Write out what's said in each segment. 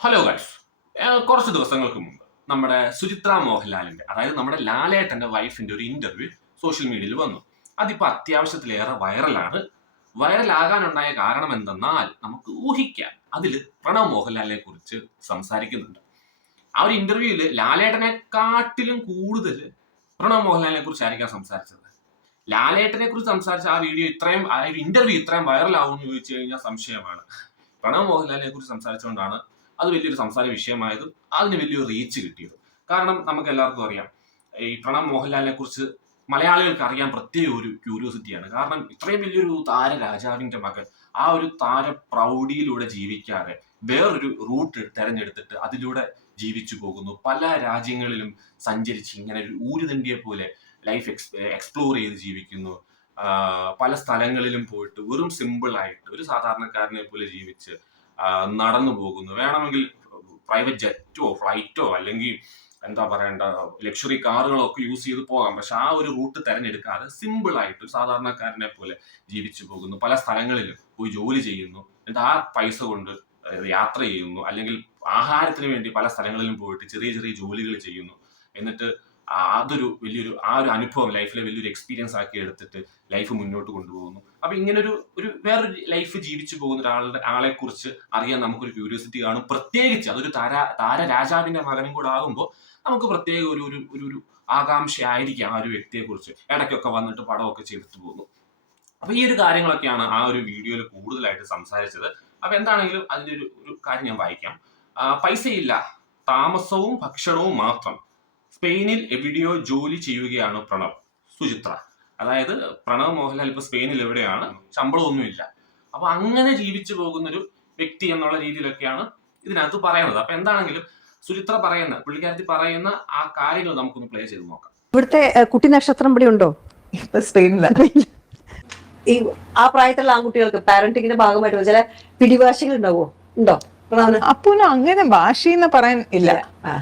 Hello guys കുറച്ച് ദിവസങ്ങൾക്ക് മുമ്പ് നമ്മുടെ സുചിത്ര മോഹൻലാലിന്റെ അതായത് നമ്മുടെ ലാലേട്ടന്റെ വൈഫിന്റെ ഒരു ഇന്റർവ്യൂ സോഷ്യൽ മീഡിയയിൽ വന്നു. അതിപ്പോ അത്യാവശ്യത്തിലേറെ വൈറലാണ് വൈറലാകാനുണ്ടായ കാരണം എന്തെന്നാൽ നമുക്ക് ഊഹിക്കാം. അതിൽ പ്രണവ് മോഹൻലാലിനെ കുറിച്ച് സംസാരിക്കുന്നുണ്ട്. ആ ഒരു ഇന്റർവ്യൂവിൽ ലാലേട്ടനെ കാട്ടിലും കൂടുതൽ പ്രണവ് മോഹൻലാലിനെ കുറിച്ചായിരിക്കാം സംസാരിച്ചത്. ലാലേട്ടനെ കുറിച്ച് സംസാരിച്ച ആ വീഡിയോ ഇത്രയും ആ ഒരു ഇന്റർവ്യൂ ഇത്രയും വൈറലാവും എന്ന് ചോദിച്ചു കഴിഞ്ഞാൽ സംശയമാണ്. പ്രണവ് മോഹൻലാലിനെ കുറിച്ച് സംസാരിച്ചുകൊണ്ടാണ് അത് വലിയൊരു സംസാര വിഷയമായതും അതിന് വലിയൊരു റീച്ച് കിട്ടിയതും. കാരണം നമുക്ക് എല്ലാവർക്കും അറിയാം ഈ പ്രണവ് മോഹൻലാലിനെ കുറിച്ച് മലയാളികൾക്ക് അറിയാൻ പ്രത്യേക ഒരു ക്യൂരിയോസിറ്റിയാണ് കാരണം ഇത്രയും വലിയൊരു താര രാജാവിന്റെ മകൻ ആ ഒരു താര പ്രൗഢിയിലൂടെ ജീവിക്കാതെ വേറൊരു റൂട്ട് തെരഞ്ഞെടുത്തിട്ട് അതിലൂടെ ജീവിച്ചു പോകുന്നു. പല രാജ്യങ്ങളിലും സഞ്ചരിച്ച് ഇങ്ങനെ ഒരു ഊരുതണ്ടിയെ പോലെ ലൈഫ് എക്സ് എക്സ്പ്ലോർ ചെയ്ത് ജീവിക്കുന്നു. പല സ്ഥലങ്ങളിലും പോയിട്ട് വെറും സിമ്പിൾ ആയിട്ട് ഒരു സാധാരണക്കാരനെ പോലെ ജീവിച്ച് നടന്നു പോകുന്നു. വേണമെങ്കിൽ പ്രൈവറ്റ് ജെറ്റോ ഫ്ലൈറ്റോ അല്ലെങ്കിൽ എന്താ പറയേണ്ട ലക്ഷറി കാറുകളോ ഒക്കെ യൂസ് ചെയ്ത് പോകാം. പക്ഷെ ആ ഒരു റൂട്ട് തിരഞ്ഞെടുക്കാതെ സിമ്പിൾ ആയിട്ട് സാധാരണക്കാരനെ പോലെ ജീവിച്ചു പോകുന്നു. പല സ്ഥലങ്ങളിലും പോയി ജോലി ചെയ്യുന്നു. എന്നിട്ട് ആ പൈസ കൊണ്ട് യാത്ര ചെയ്യുന്നു. അല്ലെങ്കിൽ ആഹാരത്തിന് വേണ്ടി പല സ്ഥലങ്ങളിലും പോയിട്ട് ചെറിയ ചെറിയ ജോലികൾ ചെയ്യുന്നു. എന്നിട്ട് അതൊരു വലിയൊരു ആ ഒരു അനുഭവം ലൈഫിലെ വലിയൊരു എക്സ്പീരിയൻസ് ആക്കി എടുത്തിട്ട് ലൈഫ് മുന്നോട്ട് കൊണ്ടുപോകുന്നു. അപ്പൊ ഇങ്ങനൊരു ഒരു വേറൊരു ലൈഫ് ജീവിച്ചു പോകുന്ന ഒരാളുടെ ആളെ കുറിച്ച് അറിയാൻ നമുക്കൊരു ക്യൂരിയോസിറ്റി കാണും. പ്രത്യേകിച്ച് അതൊരു താര താര രാജാവിന്റെ മകനും കൂടെ ആകുമ്പോൾ നമുക്ക് പ്രത്യേക ഒരു ഒരു ഒരു ഒരു ആകാംക്ഷ ആയിരിക്കാം ആ ഒരു വ്യക്തിയെ കുറിച്ച് ഇടയ്ക്കൊക്കെ വന്നിട്ട് പടമൊക്കെ ചെയ്തിട്ട് പോകുന്നു. അപ്പൊ ഈ ഒരു കാര്യങ്ങളൊക്കെയാണ് ആ ഒരു വീഡിയോയിൽ കൂടുതലായിട്ട് സംസാരിച്ചത്. അപ്പൊ എന്താണെങ്കിലും അതിന്റെ ഒരു ഒരു കാര്യം ഞാൻ വായിക്കാം. പൈസയില്ല. താമസവും ഭക്ഷണവും മാത്രം. സ്പെയിനിൽ എവിടെയോ ജോലി ചെയ്യുകയാണ് പ്രണവ് സുചിത്ര. അതായത് പ്രണവ് മോഹൻലാൽ ഇപ്പൊ സ്പെയിനിൽ എവിടെയാണ്? ശമ്പളമൊന്നുമില്ല. അപ്പൊ അങ്ങനെ ജീവിച്ചു പോകുന്ന ഒരു വ്യക്തി എന്നുള്ള രീതിയിലൊക്കെയാണ് ഇതിനകത്ത് പറയുന്നത്. അപ്പൊ എന്താണെങ്കിലും സുചിത്ര പറയുന്ന പുള്ളിക്കാരത്തി പറയുന്ന ആ കാര്യങ്ങൾ നമുക്കൊന്ന് പ്ലേ ചെയ്ത് നോക്കാം. ഇവിടുത്തെ കുട്ടി നക്ഷത്രം ഇവിടെ ഉണ്ടോ? ഇപ്പൊ സ്പെയിനില. ഈ ആ പ്രായത്തിലുള്ള ആൺകുട്ടികൾക്ക് പാരന്റിങ്ങിന്റെ ഭാഗമായിട്ട് ചില പിടിവാശികൾ ഉണ്ടാവോ ഉണ്ടോ അപ്പൊ അങ്ങനെ അങ്ങനെ ഭാഷയെന്ന് പറയാൻ ഇല്ല. ആ.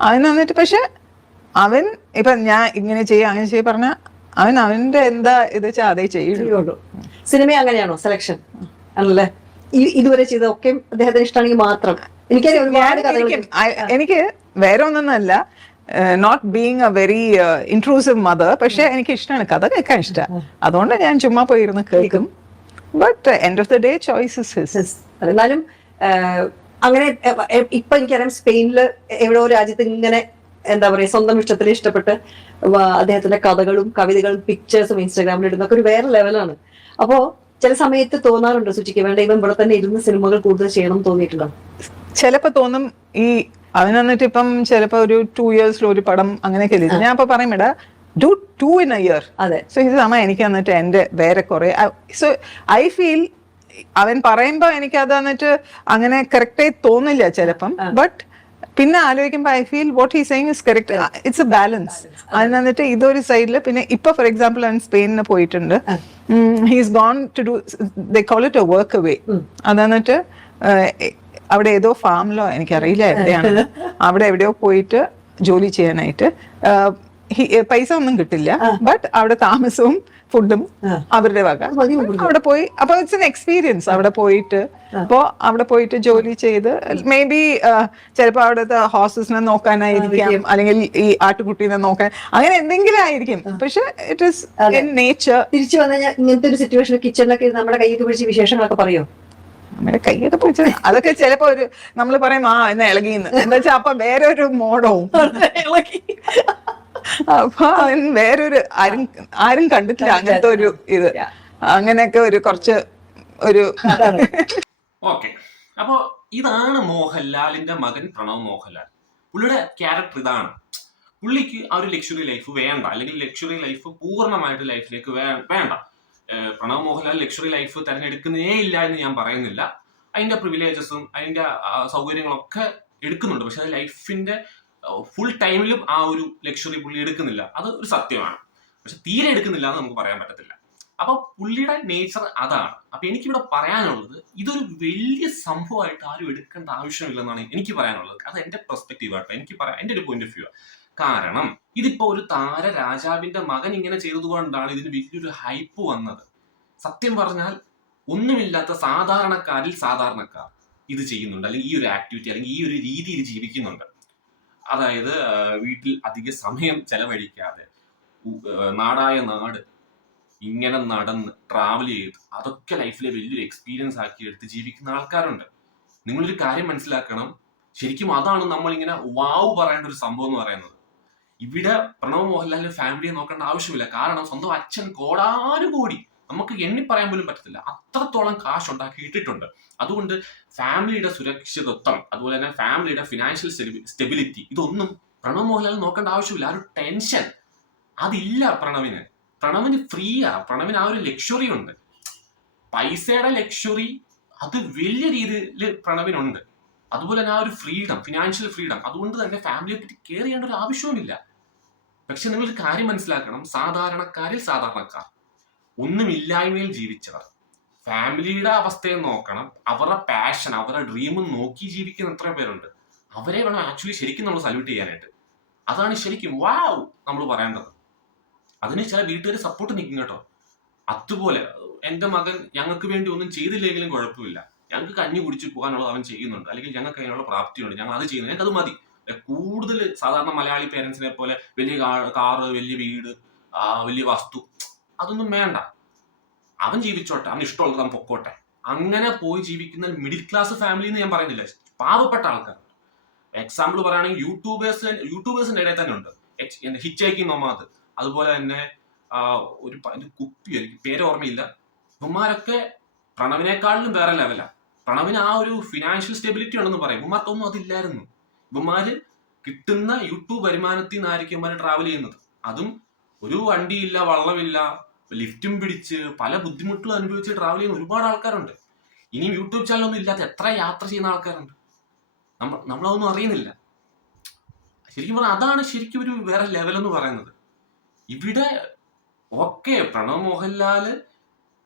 അവൻ വന്നിട്ട് പക്ഷെ അവൻ ഇപ്പൊ ഞാൻ ഇങ്ങനെ ചെയ്യാം അങ്ങനെ ചെയ്യ പറഞ്ഞ അവൻ അവന്റെ എന്താ ഇത് വെച്ചാൽ അതേ ചെയ്യുള്ളൂ. സിനിമ അങ്ങനെയാണോ? സെലക്ഷൻ ആണല്ലേ? ഇതുവരെ ചെയ്തൊക്കെ അദ്ദേഹത്തിന് ഇഷ്ടമാണെങ്കിൽ മാത്രം. എനിക്ക് എനിക്ക് വേറെ ഒന്നൊന്നല്ല. Not being a very intrusive mother പക്ഷെ എനിക്ക് ഇഷ്ടമാണ് കഥ കേൾക്കാൻ ഇഷ്ടം. അതുകൊണ്ട് ഞാൻ ചുമ്മാ പോയിരുന്ന് കേൾക്കും. But end of the day choices his എന്നാലും അങ്ങനെ ഇപ്പൊ എനിക്കറിയാം സ്പെയിനിൽ എവിടെ രാജ്യത്ത് ഇങ്ങനെ എന്താ പറയാ സ്വന്തം ഇഷ്ടത്തിന് ഇഷ്ടപ്പെട്ട് അദ്ദേഹത്തിന്റെ കഥകളും കവിതകളും പിക്ചേഴ്സും ഇൻസ്റ്റാഗ്രാമിൽ ഇടുന്നൊക്കെ ഒരു വേറെ ലെവലാണ് അപ്പോ ചില സമയത്ത് തോന്നാറുണ്ട് സുചിക്ക് വേണ്ട ഇവൻ ഇവിടെ തന്നെ ഇരുന്ന് സിനിമകൾ കൂടുതൽ ചെയ്യണം തോന്നിയിട്ടുണ്ടോ? ചിലപ്പോ തോന്നും ഈ അവൻ വന്നിട്ട് ഇപ്പം ചിലപ്പോ ഒരു ടു ഇയേഴ്സിൽ ഒരു പടം അങ്ങനെയൊക്കെ ഇല്ലേ ഞാൻ അപ്പൊ പറയും ഇടാ do two in a year അതെ. സോ ഇത് സമയം എനിക്ക് വന്നിട്ട് എന്റെ വേറെ കുറെ സോ ഐ ഫീൽ അവൻ പറയുമ്പോ എനിക്ക് അത് വന്നിട്ട് അങ്ങനെ കറക്റ്റായി തോന്നില്ല ചിലപ്പം. ബട്ട് പിന്നെ ആലോചിക്കുമ്പോൾ I feel what he saying is correct it's a balance അതിന് വന്നിട്ട് ഇതൊരു സൈഡിൽ പിന്നെ ഇപ്പൊ ഫോർ എക്സാമ്പിൾ അവൻ സ്പെയിനിന് പോയിട്ടുണ്ട്. He's gone to do they call it a work away അത് വന്നിട്ട് ഏഹ്, അവിടെ ഏതോ ഫാമിലോ എനിക്കറിയില്ല എവിടെയാണ്. അവിടെ എവിടെയോ പോയിട്ട് ജോലി ചെയ്യാനായിട്ട്. പൈസ ഒന്നും കിട്ടില്ല. ബട്ട് അവിടെ താമസവും ഫുഡും അവരുടെ വക. അവിടെ പോയി അപ്പൊ ഇറ്റ്സ് എൻ എക്സ്പീരിയൻസ് അവിടെ പോയിട്ട്. അപ്പോ അവിടെ പോയിട്ട് ജോലി ചെയ്ത് മേ ബി ചിലപ്പോ അവിടുത്തെ ഹോസസിനെ നോക്കാനായിരിക്കാം അല്ലെങ്കിൽ ഈ ആട്ടുകുട്ടീനെ നോക്കാൻ അങ്ങനെ എന്തെങ്കിലും ആയിരിക്കും. പക്ഷെ ഇറ്റ് ഇസ് ഇൻ നേച്ചർ തിരിച്ചു വന്നു ഇങ്ങനത്തെ ഒരു സിറ്റുവേഷൻ കിച്ചണിലൊക്കെ നമ്മുടെ കൈയൊക്കെ പിടിച്ച് വിശേഷങ്ങളൊക്കെ പറയോ? നമ്മുടെ കൈയൊക്കെ പിടിച്ച അതൊക്കെ ചിലപ്പോ ഒരു നമ്മൾ പറയും ആ എന്നാ ഇളകിന്ന് എന്താ വെച്ചാൽ അപ്പൊ വേറെ ഒരു മോഡവും അപ്പൊ അവൻ വേറൊരു ആരും ആരും കണ്ടിട്ടില്ല. അങ്ങനത്തെ ഒരു ഇത്. അങ്ങനെയൊക്കെ ഒരു കുറച്ച് ഒരു ഓക്കെ അപ്പോ ഇതാണ് മോഹൻലാലിന്റെ മകൻ പ്രണവ് മോഹൻലാൽ. പുള്ളിയുടെ ക്യാരക്ടർ ഇതാണ്. പുള്ളിക്ക് ആ ഒരു ലക്ഷറി ലൈഫ് വേണ്ട. അല്ലെങ്കിൽ ലക്ഷറി ലൈഫ് പൂർണമായിട്ട് ലൈഫിലേക്ക് വേണ്ട. പ്രണവ് മോഹൻലാൽ ലക്ഷറി ലൈഫ് തിരഞ്ഞെടുക്കുന്നേ ഇല്ല എന്ന് ഞാൻ പറയുന്നില്ല. അതിന്റെ പ്രിവിലേജസും അതിന്റെ സൗകര്യങ്ങളൊക്കെ എടുക്കുന്നുണ്ട്. പക്ഷെ അത് ലൈഫിന്റെ ഫുൾ ടൈമിലും ആ ഒരു ലക്ഷറി പുള്ളി എടുക്കുന്നില്ല. അത് ഒരു സത്യമാണ്. പക്ഷെ തീരെ എടുക്കുന്നില്ല എന്ന് നമുക്ക് പറയാൻ പറ്റത്തില്ല. അപ്പൊ പുള്ളിയുടെ നേച്ചർ അതാണ്. അപ്പൊ എനിക്കിവിടെ പറയാനുള്ളത് ഇതൊരു വലിയ സംഭവമായിട്ട് ആരും എടുക്കേണ്ട ആവശ്യമില്ലെന്നാണ് എനിക്ക് പറയാനുള്ളത്. അത് എന്റെ പെർസ്പെക്റ്റീവ് ആട്ടോ. എനിക്ക് പറയാം എന്റെ ഒരു പോയിന്റ് ഓഫ് വ്യൂ കാരണം ഇതിപ്പോ ഒരു താര രാജാവിന്റെ മകൻ ഇങ്ങനെ ചെയ്തതുകൊണ്ടാണ് ഇതിന് വലിയൊരു ഹൈപ്പ് വന്നത്. സത്യം പറഞ്ഞാൽ ഒന്നുമില്ലാത്ത സാധാരണക്കാരിൽ സാധാരണക്കാർ ഇത് ചെയ്യുന്നുണ്ട്. അല്ലെങ്കിൽ ഈ ഒരു ആക്ടിവിറ്റി അല്ലെങ്കിൽ ഈ ഒരു രീതിയിൽ ജീവിക്കുന്നുണ്ട്. അതായത് വീട്ടിൽ അധിക സമയം ചെലവഴിക്കാതെ നാടായ നാട് ഇങ്ങനെ നടന്ന് ട്രാവൽ ചെയ്ത് അതൊക്കെ ലൈഫിലെ വലിയൊരു എക്സ്പീരിയൻസ് ആക്കി എടുത്ത് ജീവിക്കുന്ന ആൾക്കാരുണ്ട്. നിങ്ങളൊരു കാര്യം മനസ്സിലാക്കണം. ശരിക്കും അതാണ് നമ്മൾ ഇങ്ങനെ വാവ് പറയേണ്ട ഒരു സംഭവം എന്ന് പറയുന്നത്. ഇവിടെ പ്രണവ് മോഹൻലാലിന്റെ ഫാമിലിയെ നോക്കേണ്ട ആവശ്യമില്ല. കാരണം സ്വന്തം അച്ഛൻ കോടാനുകോടി നമുക്ക് എണ്ണി പറയാൻ പോലും പറ്റത്തില്ല. അത്രത്തോളം കാശ് ഉണ്ടാക്കി ഇട്ടിട്ടുണ്ട് അതുകൊണ്ട് ഫാമിലിയുടെ സുരക്ഷിതത്വം അതുപോലെ തന്നെ ഫാമിലിയുടെ ഫിനാൻഷ്യൽ സ്റ്റെബിലിറ്റി ഇതൊന്നും പ്രണവ് മോഹൻലാൽ നോക്കേണ്ട ആവശ്യമില്ല. ആ ഒരു ടെൻഷൻ അതില്ല പ്രണവിന്. പ്രണവിന് ഫ്രീയാ പ്രണവിന് ആ ഒരു ലക്ഷറി ഉണ്ട്. പൈസയുടെ ലക്ഷറി അത് വലിയ രീതിയിൽ പ്രണവിനുണ്ട്. അതുപോലെ തന്നെ ആ ഒരു ഫ്രീഡം ഫിനാൻഷ്യൽ ഫ്രീഡം അതുകൊണ്ട് തന്നെ ഫാമിലിയെ പറ്റി കെയർ ചെയ്യേണ്ട ഒരു ആവശ്യവുമില്ല. പക്ഷെ നിങ്ങൾ ഒരു കാര്യം മനസ്സിലാക്കണം. സാധാരണക്കാരിൽ സാധാരണക്കാർ. ഒന്നുമില്ലായ്മയിൽ ജീവിച്ചവർ. ഫാമിലിയുടെ അവസ്ഥയെ നോക്കണം. അവരുടെ പാഷൻ അവരുടെ ഡ്രീം നോക്കി ജീവിക്കുന്ന എത്ര പേരുണ്ട്. അവരെ വേണം ആക്ച്വലി ശരിക്കും നമ്മൾ സല്യൂട്ട് ചെയ്യാനായിട്ട്. അതാണ് ശരിക്കും വാവ് നമ്മൾ പറയേണ്ടത്. അതിന് ചില വീട്ടുകാർ സപ്പോർട്ട് നിൽക്കും കേട്ടോ. അതുപോലെ എന്റെ മകൻ ഞങ്ങൾക്ക് വേണ്ടി ഒന്നും ചെയ്തില്ലെങ്കിലും കുഴപ്പമില്ല. ഞങ്ങൾക്ക് കഞ്ഞി കുടിച്ച് പോകാനുള്ളത് അവൻ ചെയ്യുന്നുണ്ട്. അല്ലെങ്കിൽ ഞങ്ങൾക്ക് അതിനുള്ള പ്രാപ്തിയുണ്ട്. ഞങ്ങൾ അത് ചെയ്യുന്നു. ഞങ്ങൾക്ക് അത് മതി കൂടുതൽ സാധാരണ മലയാളി പേരൻസിനെ പോലെ വലിയ കാറ് വലിയ വീട് വലിയ വസ്തു അതൊന്നും വേണ്ട. അവൻ ജീവിച്ചോട്ടെ അവൻ ഇഷ്ടമുള്ളത് അവൻ പൊക്കോട്ടെ. അങ്ങനെ പോയി ജീവിക്കുന്ന മിഡിൽ ക്ലാസ് ഫാമിലി എന്ന് ഞാൻ പറയുന്നില്ല. പാവപ്പെട്ട ആൾക്കാർ. എക്സാമ്പിൾ പറയുകയാണെങ്കിൽ യൂട്യൂബേഴ്സ് യൂട്യൂബേഴ്സിന്റെ ഇടയിൽ തന്നെ ഉണ്ട്. ഹിച്ച് ഹൈക്കിംഗ് നൊമാത് അതുപോലെ തന്നെ ഒരു കുപ്പി എനിക്ക് പേര് ഓർമ്മയില്ല. ഇവന്മാരൊക്കെ പ്രണവിനേക്കാളിലും വേറെ ലെവലാണ് പ്രണവിന് ആ ഒരു ഫിനാൻഷ്യൽ സ്റ്റെബിലിറ്റി ഉണ്ടെന്ന് പറയും. ഇവന്മാർക്കൊന്നും അതില്ലായിരുന്നു. ഇവന്മാര് കിട്ടുന്ന യൂട്യൂബ് വരുമാനത്തിൽ നിന്നായിരിക്കും ഇവന്മാർ ട്രാവൽ ചെയ്യുന്നത്. അതും ഒരു വണ്ടിയില്ല വള്ളമില്ല ലിഫ്റ്റും പിടിച്ച് പല ബുദ്ധിമുട്ടുകളും അനുഭവിച്ച് ട്രാവൽ ചെയ്യുന്ന ഒരുപാട് ആൾക്കാരുണ്ട്. ഇനിയും യൂട്യൂബ് ചാനലൊന്നും ഇല്ലാത്ത എത്ര യാത്ര ചെയ്യുന്ന ആൾക്കാരുണ്ട്. നമ്മൾ നമ്മളതൊന്നും അറിയുന്നില്ല. ശരിക്കും പറഞ്ഞാൽ അതാണ് ശരിക്കും ഒരു വേറെ ലെവൽ എന്ന് പറയുന്നത്. ഇവിടെ ഓക്കെ പ്രണവ് മോഹൻലാൽ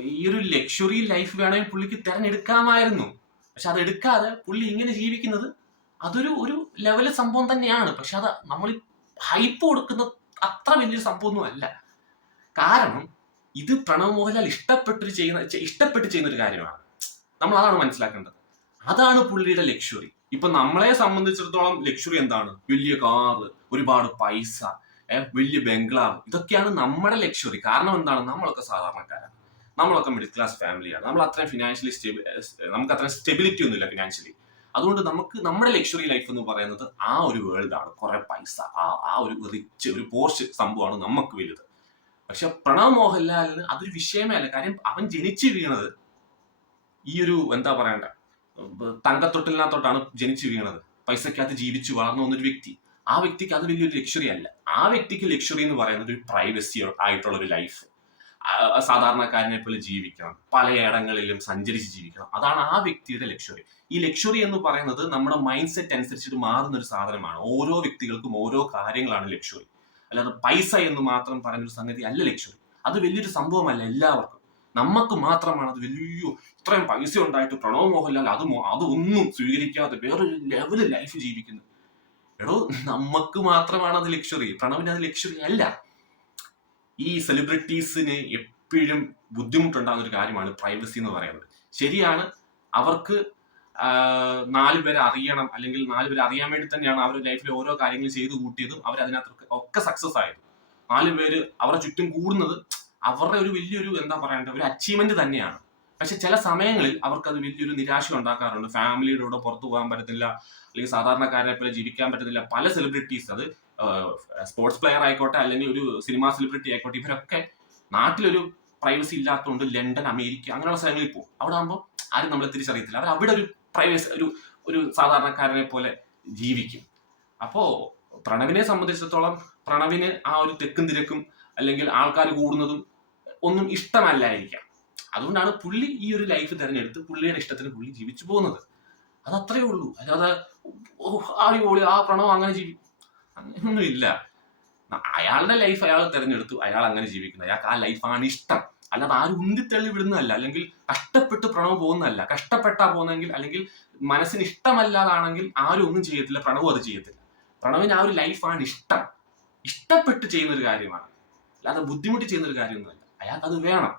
ഈ ഒരു ലക്ഷറി ലൈഫ് വേണമെങ്കിൽ പുള്ളിക്ക് തിരഞ്ഞെടുക്കാമായിരുന്നു. പക്ഷെ അത് എടുക്കാതെ പുള്ളി ഇങ്ങനെ ജീവിക്കുന്നത് അതൊരു ഒരു ലെവൽ സംഭവം തന്നെയാണ്. പക്ഷെ അത് നമ്മൾ ഹൈപ്പ് കൊടുക്കുന്ന അത്ര വലിയൊരു സംഭവമൊന്നും അല്ല. കാരണം ഇത് പ്രണവ് മോഹൻലാൽ ഇഷ്ടപ്പെട്ട് ചെയ്യുന്ന ഇഷ്ടപ്പെട്ട് ചെയ്യുന്ന ഒരു കാര്യമാണ്. നമ്മൾ അതാണ് മനസ്സിലാക്കേണ്ടത്. അതാണ് പുള്ളിയുടെ ലക്ഷറി ഇപ്പൊ നമ്മളെ സംബന്ധിച്ചിടത്തോളം ലക്ഷറി എന്താണ്? വലിയ കാറ് ഒരുപാട് പൈസ വലിയ ബംഗ്ലാവ്. ഇതൊക്കെയാണ് നമ്മുടെ ലക്ഷറി കാരണം എന്താണ്? നമ്മളൊക്കെ സാധാരണക്കാരാണ്. നമ്മളൊക്കെ മിഡിൽ ക്ലാസ് ഫാമിലിയാണ് നമ്മൾ അത്രയും ഫിനാൻഷ്യലി സ്റ്റെബി നമുക്ക് അത്രയും സ്റ്റെബിലിറ്റി ഒന്നുമില്ല ഫിനാൻഷ്യലി അതുകൊണ്ട് നമുക്ക് നമ്മുടെ ലക്ഷറി ലൈഫ് എന്ന് പറയുന്നത് ആ ഒരു വേൾഡാണ് കുറെ പൈസ ആ ആ ഒരു റിച്ച് ഒരു പോർച്ച് സംഭവമാണ് നമുക്ക് വലുത്. പക്ഷെ പ്രണവ് മോഹൻലാലിന് അതൊരു വിഷയമേ അല്ല. കാര്യം അവൻ ജനിച്ചു വീണത് ഈ ഒരു എന്താ പറയണ്ട തങ്കത്തൊട്ടിലിനകത്തോട്ടാണ് ജനിച്ചു വീണത്. പൈസക്കകത്ത് ജീവിച്ചു വളർന്നു വന്നൊരു വ്യക്തി. ആ വ്യക്തിക്ക് അത് വലിയൊരു ലക്ഷറി അല്ല. ആ വ്യക്തിക്ക് ലക്ഷറി എന്ന് പറയുന്നത് ഒരു പ്രൈവസി ആയിട്ടുള്ള ഒരു ലൈഫ് സാധാരണക്കാരനെ പോലെ ജീവിക്കണം. പലയിടങ്ങളിലും സഞ്ചരിച്ച് ജീവിക്കണം. അതാണ് ആ വ്യക്തിയുടെ ലക്ഷറി ഈ ലക്ഷറി എന്ന് പറയുന്നത് നമ്മുടെ മൈൻഡ് സെറ്റ് അനുസരിച്ചിട്ട് മാറുന്ന ഒരു സാധനമാണ്. ഓരോ വ്യക്തികൾക്കും ഓരോ കാര്യങ്ങളാണ് ലക്ഷറി അല്ലാതെ പൈസ എന്ന് മാത്രം പറഞ്ഞൊരു സംഗതി അല്ല ലക്ഷറി അത് വലിയൊരു സംഭവമല്ല എല്ലാവർക്കും. നമുക്ക് മാത്രമാണ് അത് വലിയ ഇത്രയും പൈസ ഉണ്ടായിട്ട് പ്രണവ് മോഹൻലാൽ അത് അതൊന്നും സ്വീകരിക്കാതെ വേറൊരു ലെവൽ ലൈഫ് ജീവിക്കുന്നത് എടോ നമുക്ക് മാത്രമാണ് അത് ലക്ഷറി പ്രണവിന് അത് ലക്ഷറി അല്ല. ഈ സെലിബ്രിറ്റീസിന് എപ്പോഴും ബുദ്ധിമുട്ടുണ്ടാകുന്ന ഒരു കാര്യമാണ് പ്രൈവസി എന്ന് പറയുന്നത്. ശരിയാണ് അവർക്ക് നാല് പേരെ അറിയണം അല്ലെങ്കിൽ നാല് പേരെ അറിയാൻ വേണ്ടി തന്നെയാണ് അവർ ലൈഫിൽ ഓരോ കാര്യങ്ങൾ ചെയ്തു കൂട്ടിയതും അവർ അതിനകത്ത് ഒക്കെ സക്സസ് ആയതും. നാല് പേര് അവരുടെ ചുറ്റും കൂടുന്നത് അവരുടെ ഒരു വലിയൊരു എന്താ പറയേണ്ടത് ഒരു അച്ചീവ്മെന്റ് തന്നെയാണ്. പക്ഷെ ചില സമയങ്ങളിൽ അവർക്ക് അത് വലിയൊരു നിരാശ ഉണ്ടാക്കാറുണ്ട്. ഫാമിലിയുടെ കൂടെ പുറത്തു പോകാൻ പറ്റത്തില്ല അല്ലെങ്കിൽ സാധാരണക്കാരെ പോലെ ജീവിക്കാൻ പറ്റത്തില്ല. പല സെലിബ്രിറ്റീസ് അത് സ്പോർട്സ് പ്ലെയർ ആയിക്കോട്ടെ അല്ലെങ്കിൽ ഒരു സിനിമാ സെലിബ്രിറ്റി ആയിക്കോട്ടെ ഇവരൊക്കെ നാട്ടിലൊരു പ്രൈവസി ഇല്ലാത്തതുകൊണ്ട് ലണ്ടൻ അമേരിക്ക അങ്ങനെയുള്ള സ്ഥലങ്ങളിൽ പോകും. അവിടെ ആകുമ്പോൾ ആരും നമ്മളെ തിരിച്ചറിയത്തില്ല. അവർ അവിടെ ഒരു പ്രൈവസി ഒരു ഒരു സാധാരണക്കാരനെ പോലെ ജീവിക്കും. അപ്പോ പ്രണവിനെ സംബന്ധിച്ചിടത്തോളം പ്രണവിന് ആ ഒരു തെക്കും തിരക്കും അല്ലെങ്കിൽ ആൾക്കാർ കൂടുന്നതും ഒന്നും ഇഷ്ടമല്ലായിരിക്കാം. അതുകൊണ്ടാണ് പുള്ളി ഈ ഒരു ലൈഫ് തിരഞ്ഞെടുത്ത് പുള്ളിയുടെ ഇഷ്ടത്തിന് പുള്ളി ജീവിച്ചു പോകുന്നത്. അത് ഉള്ളൂ. അല്ലാതെ ആളി അടിപൊളി ആ പ്രണവ് അങ്ങനെ ജീവി അങ്ങനെയൊന്നും ഇല്ല അയാളുടെ ലൈഫ് അയാൾ തിരഞ്ഞെടുത്തു അയാൾ അങ്ങനെ ജീവിക്കുന്നു. അയാൾക്ക് ആ ലൈഫാണ് ഇഷ്ടം. അല്ലാതെ ആരും ഉന്തിത്തള്ളി വിടുന്നതല്ല. അല്ലെങ്കിൽ കഷ്ടപ്പെട്ട് പ്രണവ് പോകുന്നതല്ല. കഷ്ടപ്പെട്ടാ പോകുന്നെങ്കിൽ അല്ലെങ്കിൽ മനസ്സിന് ഇഷ്ടമല്ലാതാണെങ്കിൽ ആരും ഒന്നും ചെയ്യത്തില്ല. പ്രണവും അത് ചെയ്യത്തില്ല. പ്രണവിന് ആ ഒരു ലൈഫാണ് ഇഷ്ടം. ഇഷ്ടപ്പെട്ട് ചെയ്യുന്ന ഒരു കാര്യമാണ്. അല്ലാതെ ബുദ്ധിമുട്ടി ചെയ്യുന്ന ഒരു കാര്യമൊന്നുമല്ല. അയാൾക്ക് അത് വേണം.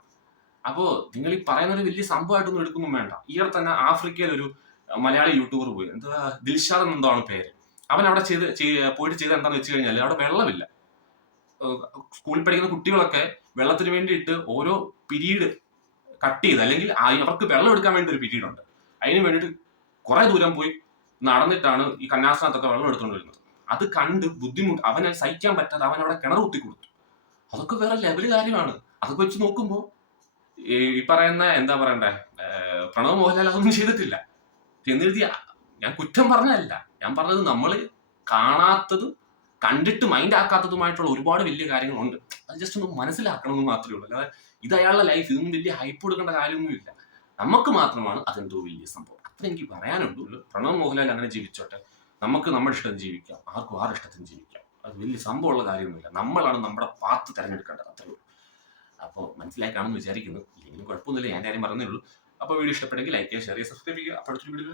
അപ്പോ നിങ്ങൾ ഈ പറയുന്ന ഒരു വലിയ സംഭവമായിട്ടൊന്നും എടുക്കൊന്നും വേണ്ട. അടുത്ത് തന്നെ ആഫ്രിക്കയിൽ ഒരു മലയാളി യൂട്യൂബർ പോയി. എന്താ ദിൽഷാദ് എന്താണ് പേര്. അവൻ അവിടെ ചെയ്ത് പോയിട്ട് ചെയ്ത് എന്താണെന്ന് വെച്ച് കഴിഞ്ഞാൽ അവിടെ വെള്ളമില്ല. സ്കൂളിൽ പഠിക്കുന്ന കുട്ടികളൊക്കെ വെള്ളത്തിന് വേണ്ടിയിട്ട് ഓരോ പിരീഡ് കട്ട് ചെയ്ത് അല്ലെങ്കിൽ അവർക്ക് വെള്ളം എടുക്കാൻ വേണ്ടി ഒരു പിരീഡ് ഉണ്ട്. അതിന് വേണ്ടിയിട്ട് കുറെ ദൂരം പോയി നടന്നിട്ടാണ് ഈ കന്യാസ്ഥാനത്തൊക്കെ വെള്ളം എടുത്തുകൊണ്ട് വരുന്നത്. അത് കണ്ട് ബുദ്ധിമുട്ട് അവനെ സഹിക്കാൻ പറ്റാതെ അവൻ അവിടെ കിണർ കുത്തി കൊടുത്തു. അതൊക്കെ വേറെ ലെവൽ കാര്യമാണ്. അതൊക്കെ വെച്ച് നോക്കുമ്പോൾ ഈ പറയുന്ന എന്താ പറയണ്ടേ? പ്രണവ് മോഹൻലാൽ അതൊന്നും ചെയ്തിട്ടില്ല. എന്നെഴുതി ഞാൻ കുറ്റം പറഞ്ഞല്ല ഞാൻ പറഞ്ഞത് നമ്മൾ കാണാത്തതും കണ്ടിട്ട് മൈൻഡ് ആക്കാത്തതുമായിട്ടുള്ള ഒരുപാട് വലിയ കാര്യങ്ങളുണ്ട്. അത് ജസ്റ്റ് ഒന്ന് മനസ്സിലാക്കണം എന്ന് മാത്രമേ ഉള്ളൂ. അല്ലാതെ ഇത് അയാളുടെ ലൈഫ് ഇതൊന്നും വലിയ ഹൈപ്പ് കൊടുക്കേണ്ട കാര്യമൊന്നുമില്ല നമുക്ക് മാത്രമാണ് അതെന്തോ വലിയ സംഭവം. അത്ര എനിക്ക് പറയാനുള്ളൂ. പ്രണവ് മോഹൻലാൽ അങ്ങനെ ജീവിച്ചോട്ടെ. നമുക്ക് നമ്മുടെ ഇഷ്ടം ജീവിക്കാം. ആർക്കും ആരുടെ ഇഷ്ടത്തിന് ജീവിക്കാം. അത് വലിയ സംഭവമുള്ള കാര്യമൊന്നുമില്ല. നമ്മളാണ് നമ്മുടെ പാത്ത് തിരഞ്ഞെടുക്കേണ്ടത്. അത്രേ ഉള്ളൂ. അപ്പോൾ മനസ്സിലായി കാണുമെന്ന് വിചാരിക്കുന്നു. ഇല്ലെങ്കിലും കുഴപ്പമൊന്നുമില്ല. ഞാൻ കാര്യം പറഞ്ഞേ ഉള്ളൂ. അപ്പോൾ വീഡിയോ ഇഷ്ടപ്പെട്ടെങ്കിൽ ലൈക്ക് ചെയ്യുക ഷെയർ ചെയ്യുക സബ്സ്ക്രൈബ് ചെയ്യുക. അപ്പോൾ അടുത്തൊരു വീഡിയോ